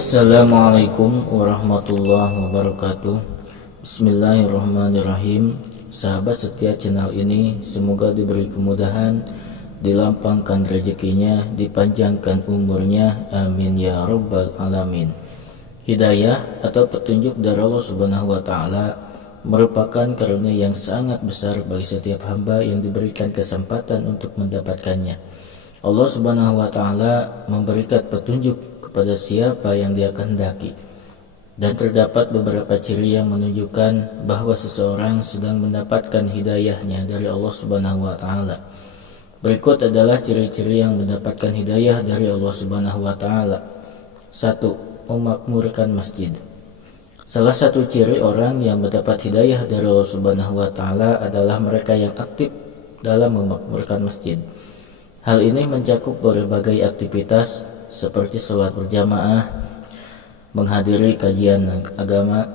Assalamualaikum warahmatullahi wabarakatuh. Bismillahirrahmanirrahim. Sahabat setia channel ini, semoga diberi kemudahan, dilapangkan rezekinya, dipanjangkan umurnya, amin ya rabbal alamin. Hidayah atau petunjuk dari Allah Subhanahu wa taala merupakan karunia yang sangat besar bagi setiap hamba yang diberikan kesempatan untuk mendapatkannya. Allah Subhanahu wa taala memberikan petunjuk kepada siapa yang Dia kehendaki. Dan terdapat beberapa ciri yang menunjukkan bahwa seseorang sedang mendapatkan hidayahnya dari Allah Subhanahu wa taala. Berikut adalah ciri-ciri yang mendapatkan hidayah dari Allah Subhanahu wa taala. 1. Memakmurkan masjid. Salah satu ciri orang yang mendapat hidayah dari Allah Subhanahu wa taala adalah mereka yang aktif dalam memakmurkan masjid. Hal ini mencakup berbagai aktivitas seperti sholat berjamaah, menghadiri kajian agama,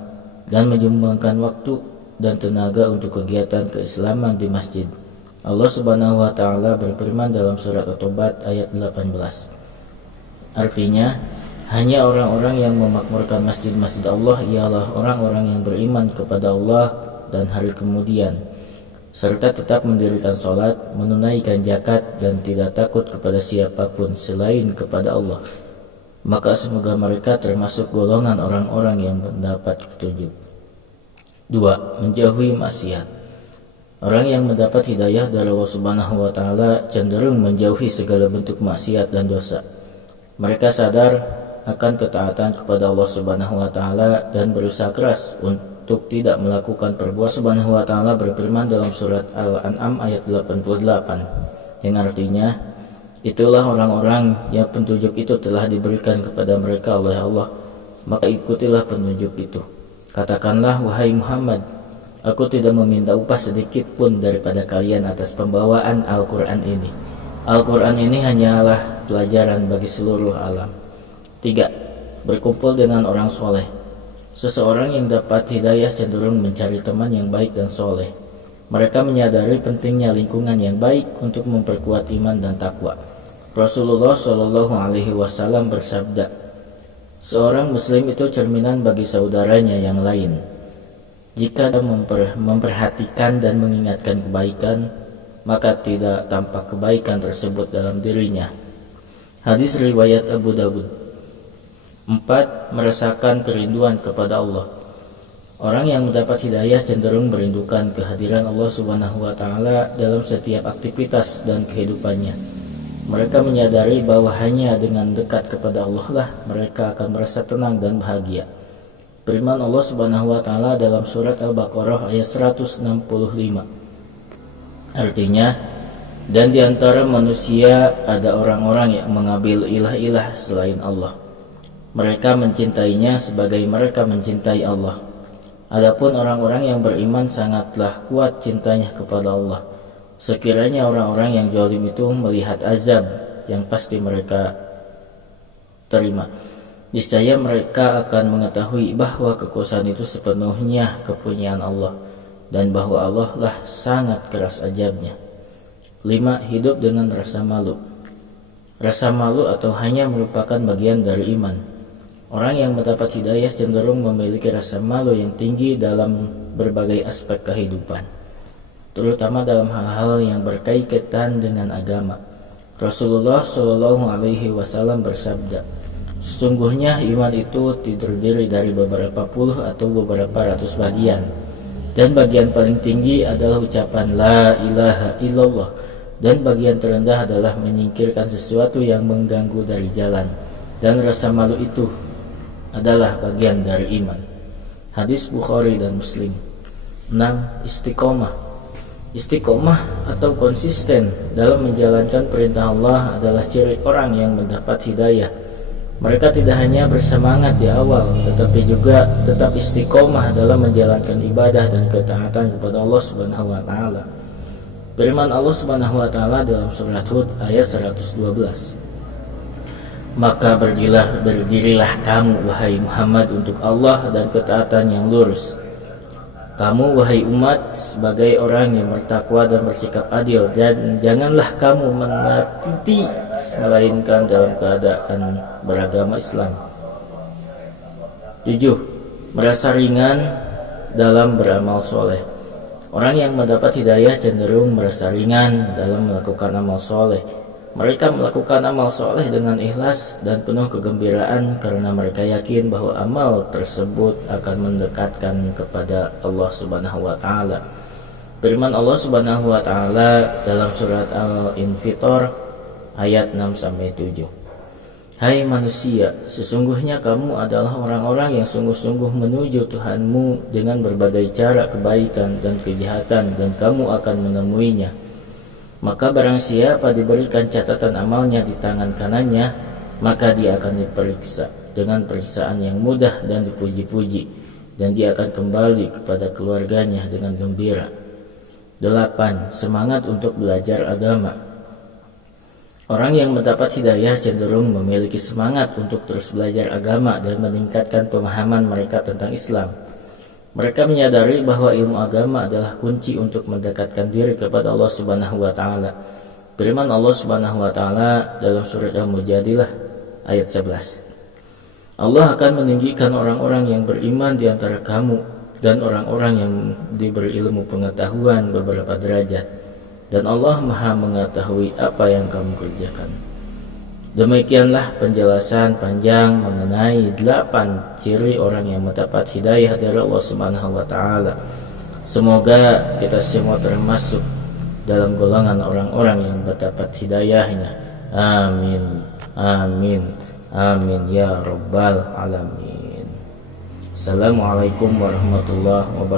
dan menyumbangkan waktu dan tenaga untuk kegiatan keislaman di masjid. Allah Subhanahu wa taala berfirman dalam surat At-Taubah ayat 18. Artinya, hanya orang-orang yang memakmurkan masjid-masjid Allah ialah orang-orang yang beriman kepada Allah dan hari kemudian, serta tetap mendirikan sholat, menunaikan zakat, dan tidak takut kepada siapapun selain kepada Allah. Maka semoga mereka termasuk golongan orang-orang yang mendapat petunjuk. 2. Menjauhi maksiat. Orang yang mendapat hidayah dari Allah Subhanahu wa taala cenderung menjauhi segala bentuk maksiat dan dosa. Mereka sadar akan ketaatan kepada Allah Subhanahu wa taala dan berusaha keras untuk tidak melakukan perbuatan. Subhanahu wa taala berfirman dalam surat Al-An'am ayat 88 yang artinya, itulah orang-orang yang petunjuk itu telah diberikan kepada mereka oleh Allah, maka ikutilah petunjuk itu. Katakanlah, wahai Muhammad, aku tidak meminta upah sedikit pun daripada kalian atas pembawaan Al-Quran ini. Al-Quran ini hanyalah pelajaran bagi seluruh alam. 3. Berkumpul dengan orang soleh. Seseorang yang dapat hidayah cenderung mencari teman yang baik dan soleh. Mereka menyadari pentingnya lingkungan yang baik untuk memperkuat iman dan takwa. Rasulullah Shallallahu Alaihi Wasallam bersabda, seorang muslim itu cerminan bagi saudaranya yang lain. Jika dia memperhatikan dan mengingatkan kebaikan, maka tidak tampak kebaikan tersebut dalam dirinya. Hadis riwayat Abu Dawud. 4. Merasakan kerinduan kepada Allah. Orang yang mendapat hidayah cenderung merindukan kehadiran Allah Subhanahu wa taala dalam setiap aktivitas dan kehidupannya. Mereka menyadari bahwa hanya dengan dekat kepada Allah lah mereka akan merasa tenang dan bahagia. Firman Allah Subhanahu wa taala dalam surat Al-Baqarah ayat 165. Artinya, dan di antara manusia ada orang-orang yang mengambil ilah-ilah selain Allah. Mereka mencintainya sebagai mereka mencintai Allah. Adapun orang-orang yang beriman sangatlah kuat cintanya kepada Allah. Sekiranya orang-orang yang zalim itu melihat azab yang pasti mereka terima, niscaya mereka akan mengetahui bahwa kekuasaan itu sepenuhnya kepunyaan Allah dan bahwa Allah lah sangat keras azabnya. 5. Hidup dengan rasa malu. Rasa malu atau hanya merupakan bagian dari iman. Orang yang mendapat hidayah cenderung memiliki rasa malu yang tinggi dalam berbagai aspek kehidupan, terutama dalam hal-hal yang berkaitan dengan agama. Rasulullah Shallallahu Alaihi Wasallam bersabda, sesungguhnya iman itu terdiri dari beberapa puluh atau beberapa ratus bagian, dan bagian paling tinggi adalah ucapan La ilaha illallah, dan bagian terendah adalah menyingkirkan sesuatu yang mengganggu dari jalan, dan rasa malu itu adalah bagian dari iman. Hadis Bukhari dan Muslim. 6. Istiqomah. Istiqomah atau konsisten dalam menjalankan perintah Allah adalah ciri orang yang mendapat hidayah. Mereka tidak hanya bersemangat di awal, tetapi juga tetap istiqomah dalam menjalankan ibadah dan ketaatan kepada Allah Subhanahu wa taala. Firman Allah Subhanahu wa taala dalam surat Hud ayat 112. Maka berdirilah kamu wahai Muhammad untuk Allah dan ketaatan yang lurus. Kamu wahai umat sebagai orang yang bertakwa dan bersikap adil, dan janganlah kamu menatiti melainkan dalam keadaan beragama Islam. 7. Merasa ringan dalam beramal soleh. Orang yang mendapat hidayah cenderung merasa ringan dalam melakukan amal soleh. Mereka melakukan amal soleh dengan ikhlas dan penuh kegembiraan karena mereka yakin bahwa amal tersebut akan mendekatkan kepada Allah Subhanahu wa Ta'ala. Firman Allah Subhanahu wa Ta'ala dalam surat Al-Infitor ayat 6-7. Hai manusia, sesungguhnya kamu adalah orang-orang yang sungguh-sungguh menuju Tuhanmu dengan berbagai cara kebaikan dan kejahatan, dan kamu akan menemuinya. Maka barang siapa diberikan catatan amalnya di tangan kanannya, maka dia akan diperiksa dengan periksaan yang mudah dan dipuji-puji, dan dia akan kembali kepada keluarganya dengan gembira. 8. Semangat untuk belajar agama. Orang yang mendapat hidayah cenderung memiliki semangat untuk terus belajar agama dan meningkatkan pemahaman mereka tentang Islam. Mereka menyadari bahwa ilmu agama adalah kunci untuk mendekatkan diri kepada Allah Subhanahu wa Ta'ala. Firman Allah Subhanahu wa Ta'ala dalam surat Al-Mujadilah ayat 11. Allah akan meninggikan orang-orang yang beriman di antara kamu dan orang-orang yang diberi ilmu pengetahuan beberapa derajat. Dan Allah Maha mengetahui apa yang kamu kerjakan. Demikianlah penjelasan panjang mengenai 8 ciri orang yang mendapat hidayah dari Allah Subhanahu wa Ta'ala. Semoga kita semua termasuk dalam golongan orang-orang yang mendapat hidayahnya. Amin. Amin. Amin ya rabbal alamin. Assalamualaikum warahmatullahi wabarakatuh.